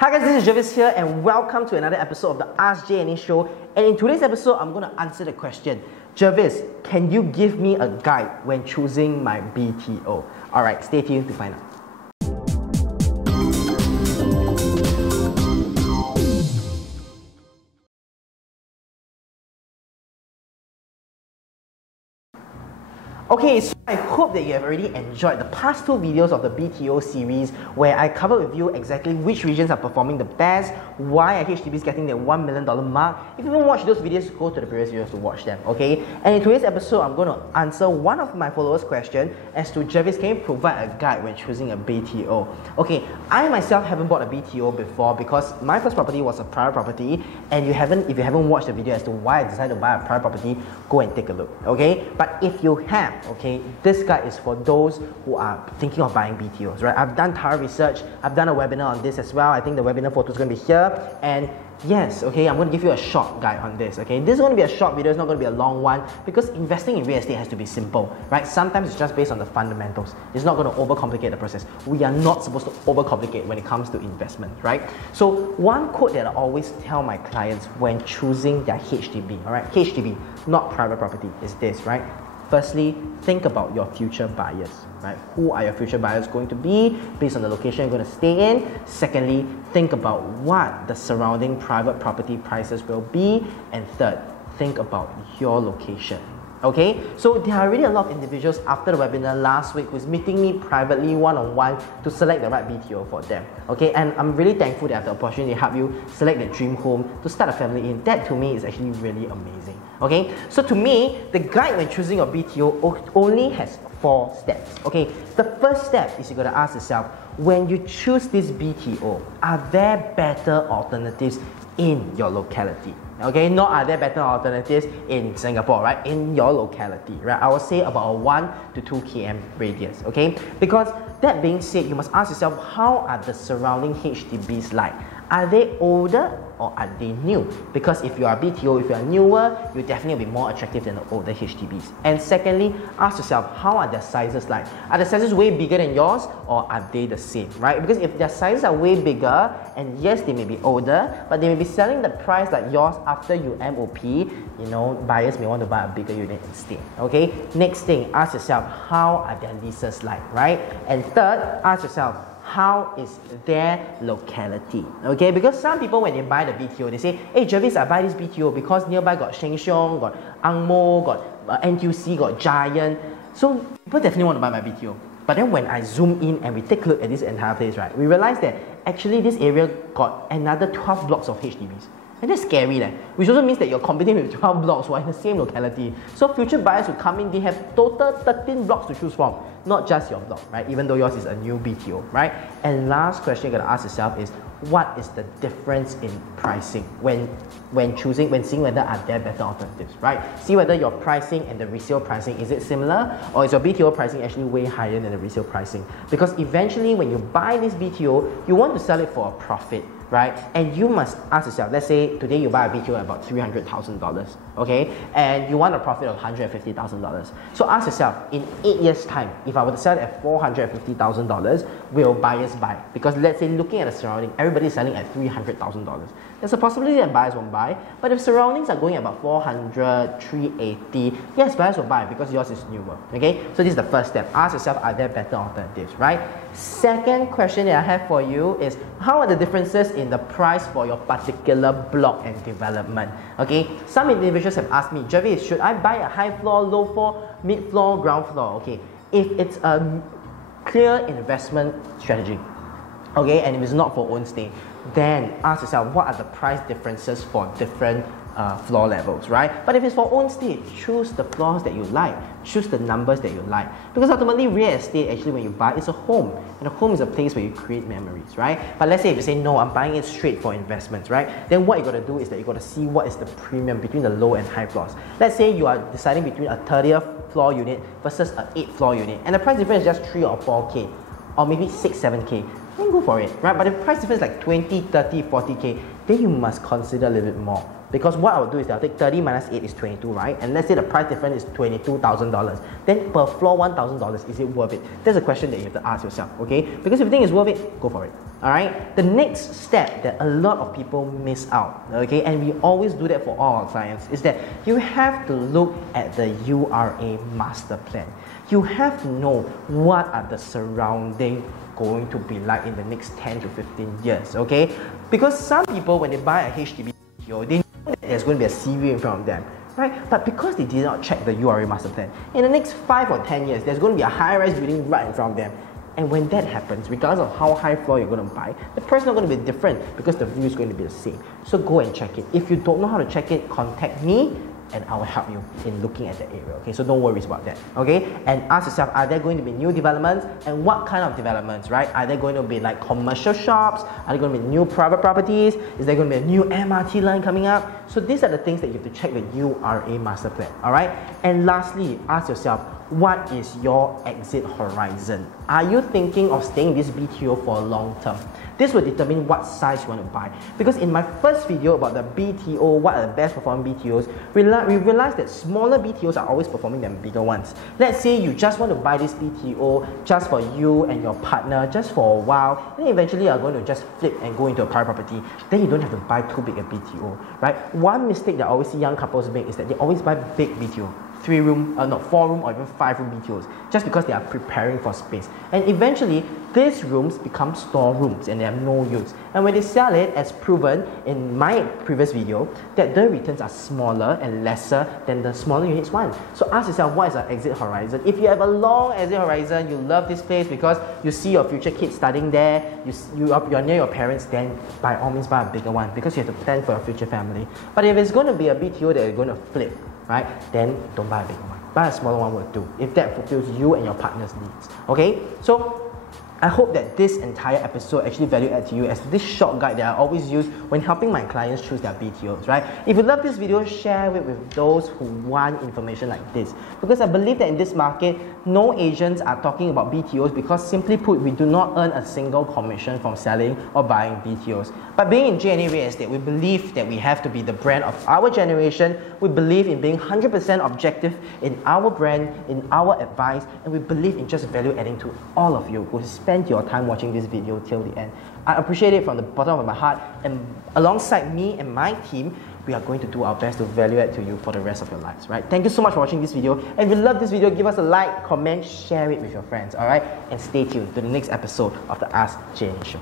Hi guys, this is Jervis here and welcome to another episode of the Ask J&E show. And in today's episode, I'm going to answer the question, Jervis, can you give me a guide when choosing my BTO? Alright, stay tuned to find out. Okay, so I hope that you have already enjoyed the past two videos of the BTO series where I covered with you exactly which regions are performing the best, why HDB is getting their $1 million mark. If you haven't watched those videos, go to the previous videos to watch them, okay? And in today's episode, I'm going to answer one of my followers' questions as to, Jervis, can you provide a guide when choosing a BTO? Okay, I myself haven't bought a BTO before because my first property was a private property, and if you haven't watched the video as to why I decided to buy a private property, go and take a look, okay? But if you have, okay, this guide is for those who are thinking of buying BTOs, right? I've done thorough research, I've done a webinar on this as well. I think the webinar photo is going to be here, and yes, okay, I'm going to give you a short guide on this, okay? This is going to be a short video, it's not going to be a long one, because investing in real estate has to be simple, right? Sometimes it's just based on the fundamentals. It's not going to overcomplicate the process. We are not supposed to overcomplicate when it comes to investment, right? So one quote that I always tell my clients when choosing their HDB, all right? HDB, not private property, is this, right? Firstly, think about your future buyers, right? Who are your future buyers going to be based on the location you're going to stay in? Secondly, think about what the surrounding private property prices will be. And third, think about your location. Okay, so there are really a lot of individuals after the webinar last week who's meeting me privately one-on-one to select the right BTO for them. Okay, and I'm really thankful that I have the opportunity to help you select the dream home to start a family in. That to me is actually really amazing. Okay, so to me, the guide when choosing your BTO only has 4 steps. Okay, the first step is you got to ask yourself, when you choose this BTO, are there better alternatives in your locality? Okay, not are there better alternatives in Singapore, right? In your locality, right? I would say about a 1 to 2 km radius, okay? Because that being said, you must ask yourself, how are the surrounding HDBs like? Are they older or are they new? Because if you are BTO, if you are newer, you'll definitely be more attractive than the older HDBs. And secondly, ask yourself, how are their sizes like? Are the sizes way bigger than yours or are they the same, right? Because if their sizes are way bigger, and yes, they may be older, but they may be selling the price like yours after you MOP, you know, buyers may want to buy a bigger unit instead, okay? Next thing, ask yourself, how are their leases like, right? And third, ask yourself, how is their locality? Okay, because some people when they buy the BTO, they say, hey Jervis, I buy this BTO because nearby got Sheng Siong, got Ang Mo, got NTUC, got Giant. So people definitely want to buy my BTO. But then when I zoom in and we take a look at this entire place, right, we realize that actually this area got another 12 blocks of HDBs. And that's scary, which also means that you're competing with 12 blocks who are in the same locality. So future buyers who come in, they have total 13 blocks to choose from, not just your block, right? Even though yours is a new BTO, right? And last question you gotta ask yourself is, what is the difference in pricing when seeing whether are there better alternatives, right? See whether your pricing and the resale pricing, is it similar, or is your BTO pricing actually way higher than the resale pricing? Because eventually when you buy this BTO, you want to sell it for a profit, right? And you must ask yourself, let's say today you buy a BTO at about $300,000, okay? And you want a profit of $150,000. So ask yourself, in 8 years time, if I were to sell it at $450,000, will buyers buy? Because let's say looking at the surrounding, everybody's selling at $300,000. There's a possibility that buyers won't buy, but if surroundings are going at about 400, 380, yes, buyers will buy because yours is newer, okay? So this is the first step. Ask yourself, are there better alternatives, right? Second question that I have for you is, how are the differences in the price for your particular block and development? Okay, some individuals have asked me, Jervis, should I buy a high floor, low floor, mid floor, ground floor? Okay, if it's a clear investment strategy, okay, and if it's not for own stay, then ask yourself, what are the price differences for different floor levels, right? But if it's for own stay, choose the floors that you like, choose the numbers that you like, because ultimately real estate, actually when you buy, it's a home, and a home is a place where you create memories, right? But let's say if you say, no, I'm buying it straight for investments, right? Then what you got to do is that you got to see what is the premium between the low and high floors. Let's say you are deciding between a 30th floor unit versus an 8th floor unit, and the price difference is just 3 or 4K, or maybe 6, 7K, then go for it, right? But if the price difference is like 20, 30, 40K, then you must consider a little bit more. Because what I'll do is I'll take 30 minus 8 is 22, right? And let's say the price difference is $22,000. Then per floor $1,000, is it worth it? That's a question that you have to ask yourself, okay? Because if you think it's worth it, go for it. Alright? The next step that a lot of people miss out, okay, and we always do that for all our clients, is that you have to look at the URA master plan. You have to know what are the surrounding going to be like in the next 10 to 15 years, okay? Because some people, when they buy a HDB BTO, they know that there's going to be a sea view in front of them, right? But because they did not check the URA master plan, in the next 5 or 10 years, there's going to be a high-rise building right in front of them. And when that happens, regardless of how high floor you're going to buy, the price is not going to be different because the view is going to be the same. So go and check it. If you don't know how to check it, contact me and I will help you in looking at that area, okay? So don't worry about that, okay? And ask yourself, are there going to be new developments? And what kind of developments, right? Are there going to be like commercial shops? Are there going to be new private properties? Is there going to be a new MRT line coming up? So these are the things that you have to check the URA master plan, all right? And lastly, ask yourself, what is your exit horizon? Are you thinking of staying in this BTO for a long term? This will determine what size you want to buy. Because in my first video about the BTO, what are the best performing BTOs, we realized that smaller BTOs are always performing than bigger ones. Let's say you just want to buy this BTO just for you and your partner, just for a while, then eventually you are going to just flip and go into a private property. Then you don't have to buy too big a BTO, right? One mistake that I always see young couples make is that they always buy big BTO. 4-room or even 5-room BTOs, just because they are preparing for space. And eventually, these rooms become storerooms and they have no use. And when they sell it, as proven in my previous video, that the returns are smaller and lesser than the smaller units one. So ask yourself, what is our exit horizon? If you have a long exit horizon, you love this place because you see your future kids studying there, you're near your parents, then by all means buy a bigger one because you have to plan for your future family. But if it's going to be a BTO that you're going to flip, right, then don't buy a bigger one. Buy a smaller one will do, if that fulfills you and your partner's needs. Okay? So I hope that this entire episode actually value add to you as this short guide that I always use when helping my clients choose their BTOs, right? If you love this video, share it with those who want information like this. Because I believe that in this market, no agents are talking about BTOs because simply put, we do not earn a single commission from selling or buying BTOs. But being in J&A Real Estate, we believe that we have to be the brand of our generation. We believe in being 100% objective in our brand, in our advice, and we believe in just value adding to all of you who spend your time watching this video till the end. I appreciate it from the bottom of my heart, and alongside me and my team, we are going to do our best to value add to you for the rest of your lives, right? Thank you so much for watching this video. And if you love this video, give us a like, comment, share it with your friends, alright? And stay tuned to the next episode of the Ask J&A Show.